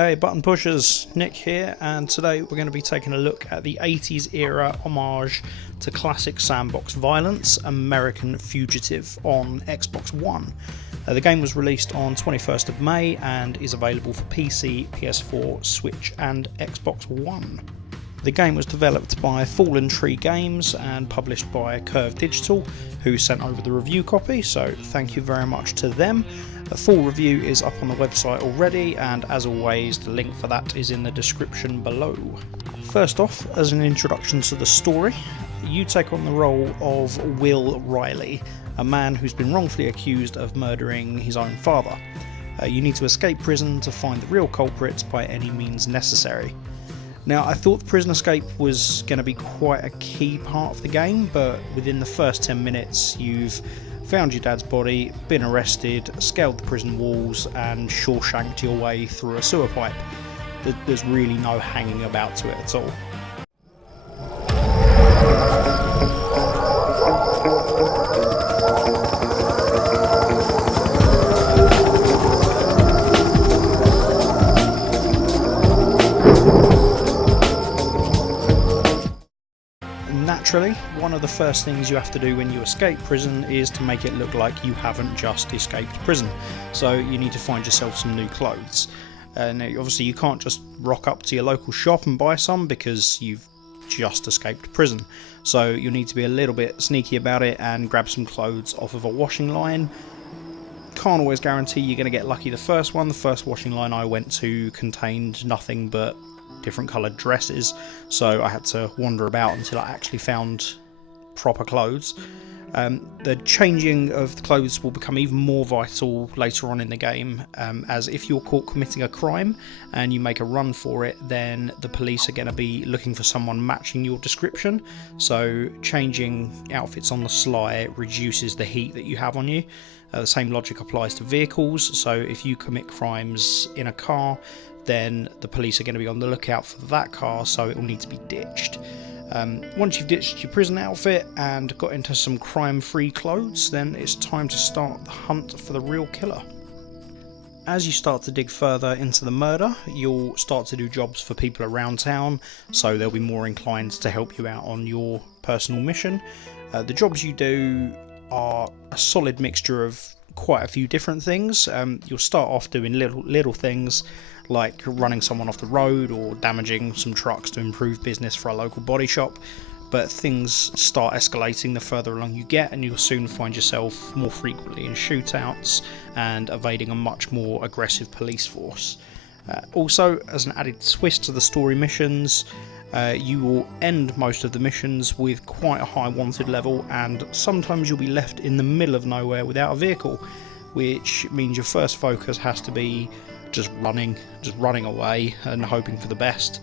Hey button pushers, Nick here, and today we're going to be taking a look at the 80s era homage to classic sandbox violence, American Fugitive on Xbox One. The game was released on 21st of May and is available for PC, PS4, Switch and Xbox One. The game was developed by Fallen Tree Games and published by Curve Digital, who sent over the review copy, so thank you very much to them. A full review is up on the website already, and as always the link for that is in the description below. First off, as an introduction to the story, you take on the role of Will Riley, a man who's been wrongfully accused of murdering his own father. You need to escape prison to find the real culprits by any means necessary. Now, I thought the prison escape was going to be quite a key part of the game, but within the first 10 minutes you've found your dad's body, been arrested, scaled the prison walls and Shawshanked your way through a sewer pipe. There's really no hanging about to it at all. Naturally, one of the first things you have to do when you escape prison is to make it look like you haven't just escaped prison. So you need to find yourself some new clothes. Now obviously you can't just rock up to your local shop and buy some because you've just escaped prison. So you'll need to be a little bit sneaky about it and grab some clothes off of a washing line. Can't always guarantee you're going to get lucky the first one. The first washing line I went to contained nothing but different coloured dresses, so I had to wander about until I actually found proper clothes. The changing of the clothes will become even more vital later on in the game, as if you're caught committing a crime and you make a run for it, then the police are going to be looking for someone matching your description, so changing outfits on the sly reduces the heat that you have on you. The same logic applies to vehicles, so if you commit crimes in a car, then the police are going to be on the lookout for that car, so it will need to be ditched. Once you've ditched your prison outfit and got into some crime-free clothes, then it's time to start the hunt for the real killer. As you start to dig further into the murder, you'll start to do jobs for people around town, so they'll be more inclined to help you out on your personal mission. The jobs you do are a solid mixture of quite a few different things. You'll start off doing little things like running someone off the road or damaging some trucks to improve business for a local body shop, but things start escalating the further along you get, and you'll soon find yourself more frequently in shootouts and evading a much more aggressive police force. Also, as an added twist to the story missions, you will end most of the missions with quite a high wanted level, and sometimes you'll be left in the middle of nowhere without a vehicle, which means your first focus has to be just running away and hoping for the best.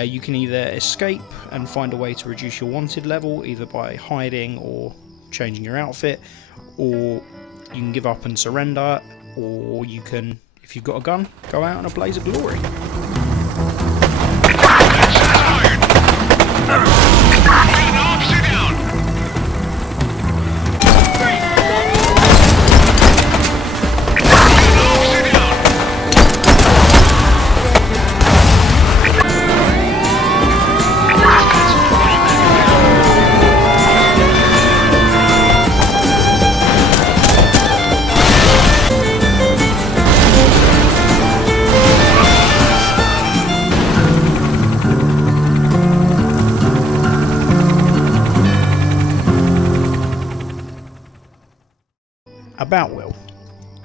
You can either escape and find a way to reduce your wanted level, either by hiding or changing your outfit, or you can give up and surrender, or you can, if you've got a gun, go out in a blaze of glory. About Will.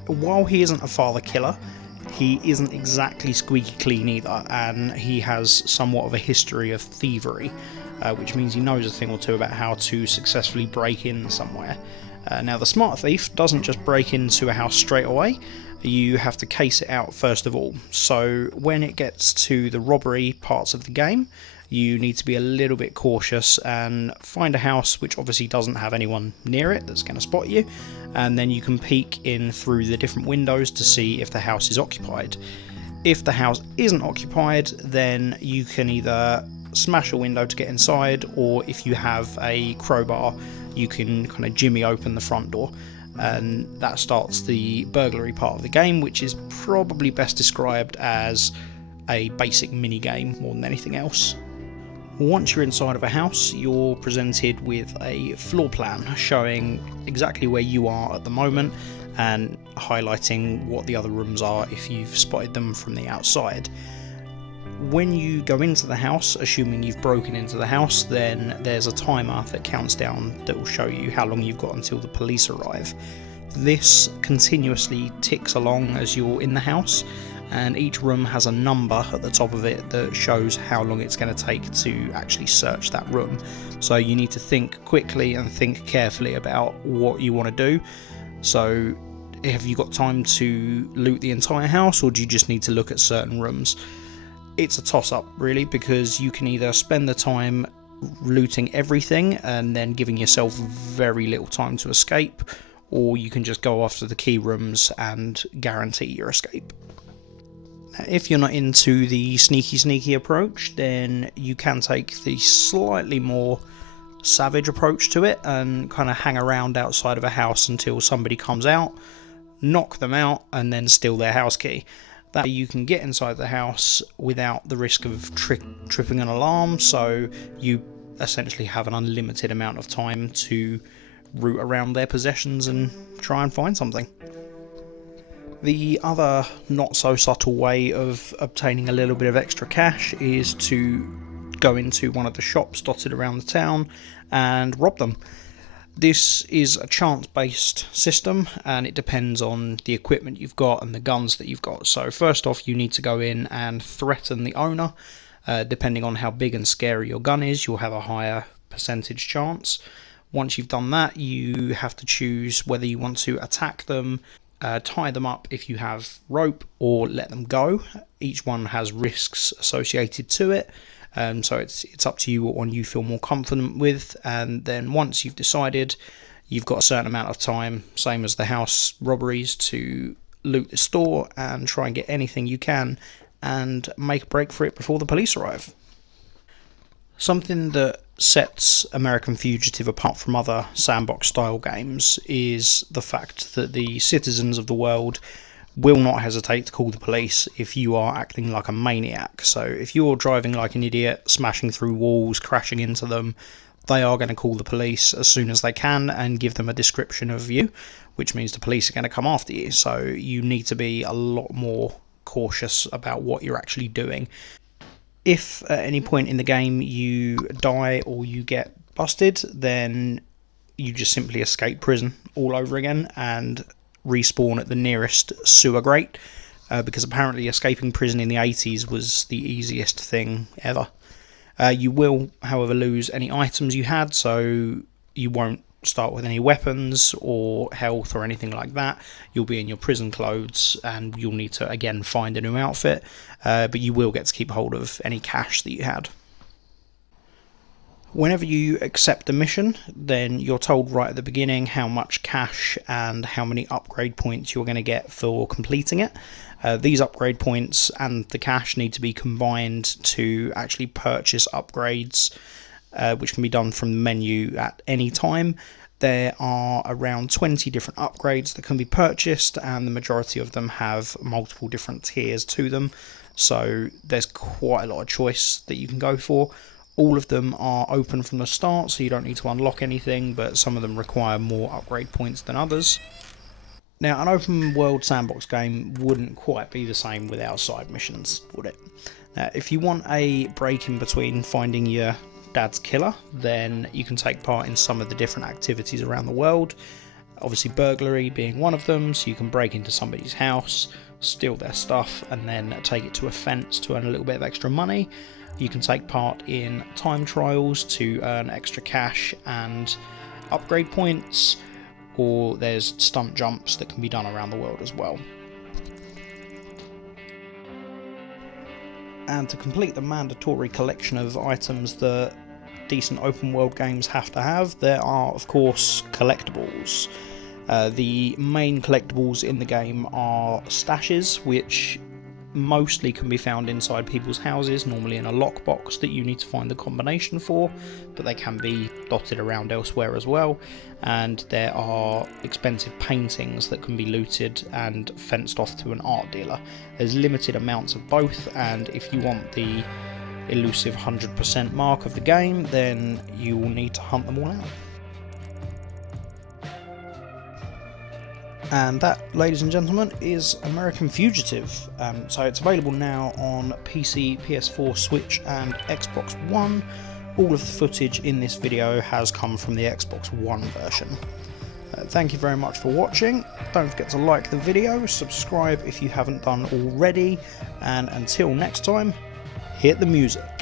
While he isn't a father killer, he isn't exactly squeaky clean either, and he has somewhat of a history of thievery, which means he knows a thing or two about how to successfully break in somewhere. Now, the smart thief doesn't just break into a house straight away, you have to case it out first of all. So when it gets to the robbery parts of the game, you need to be a little bit cautious and find a house which obviously doesn't have anyone near it that's going to spot you, and then you can peek in through the different windows to see if the house is occupied. If the house isn't occupied, then you can either smash a window to get inside, or if you have a crowbar you can kind of jimmy open the front door, and that starts the burglary part of the game, which is probably best described as a basic mini game more than anything else. Once you're inside of a house, you're presented with a floor plan showing exactly where you are at the moment and highlighting what the other rooms are if you've spotted them from the outside. When you go into the house, assuming you've broken into the house, then there's a timer that counts down that will show you how long you've got until the police arrive. This continuously ticks along as you're in the house, and each room has a number at the top of it that shows how long it's going to take to actually search that room. So you need to think quickly and think carefully about what you want to do. So have you got time to loot the entire house, or do you just need to look at certain rooms? It's a toss-up really, because you can either spend the time looting everything and then giving yourself very little time to escape, or you can just go after the key rooms and guarantee your escape. If you're not into the sneaky approach, then you can take the slightly more savage approach to it and kind of hang around outside of a house until somebody comes out, knock them out, and then steal their house key. That way you can get inside the house without the risk of tripping an alarm, so you essentially have an unlimited amount of time to root around their possessions and try and find something. The other not so subtle way of obtaining a little bit of extra cash is to go into one of the shops dotted around the town and rob them. This is a chance-based system, and it depends on the equipment you've got and the guns that you've got. So first off, you need to go in and threaten the owner. Depending on how big and scary your gun is, you'll have a higher percentage chance. Once you've done that, you have to choose whether you want to attack them, tie them up if you have rope, or let them go. Each one has risks associated to it. So it's up to you what one you feel more confident with, and then once you've decided, you've got a certain amount of time, same as the house robberies, to loot the store and try and get anything you can and make a break for it before the police arrive. Something that sets American Fugitive apart from other sandbox style games is the fact that the citizens of the world will not hesitate to call the police if you are acting like a maniac. So if you're driving like an idiot, smashing through walls, crashing into them, they are going to call the police as soon as they can and give them a description of you, which means the police are going to come after you. So you need to be a lot more cautious about what you're actually doing. If at any point in the game you die or you get busted, then you just simply escape prison all over again and respawn at the nearest sewer grate, because apparently escaping prison in the 80s was the easiest thing ever. You will, however, lose any items you had, so you won't start with any weapons or health or anything like that. You'll be in your prison clothes and you'll need to again find a new outfit, but you will get to keep hold of any cash that you had. Whenever you accept a mission, then you're told right at the beginning how much cash and how many upgrade points you're going to get for completing it. These upgrade points and the cash need to be combined to actually purchase upgrades, which can be done from the menu at any time. There are around 20 different upgrades that can be purchased, and the majority of them have multiple different tiers to them, so there's quite a lot of choice that you can go for. All of them are open from the start, so you don't need to unlock anything, but some of them require more upgrade points than others. Now, an open world sandbox game wouldn't quite be the same without side missions, would it? Now, if you want a break in between finding your dad's killer, then you can take part in some of the different activities around the world. Obviously burglary being one of them, so you can break into somebody's house, steal their stuff, and then take it to a fence to earn a little bit of extra money. You can take part in time trials to earn extra cash and upgrade points, or there's stunt jumps that can be done around the world as well. And to complete the mandatory collection of items that decent open world games have to have, there are of course collectibles. The main collectibles in the game are stashes, which mostly can be found inside people's houses, normally in a lockbox that you need to find the combination for, but they can be dotted around elsewhere as well. And there are expensive paintings that can be looted and fenced off to an art dealer. There's limited amounts of both, and if you want the elusive 100% mark of the game, then you will need to hunt them all out. And that, ladies and gentlemen, is American Fugitive. So it's available now on PC, PS4, Switch and Xbox One. All of the footage in this video has come from the Xbox One version. Thank you very much for watching. Don't forget to like the video, subscribe if you haven't done already, and until next time, hit the music.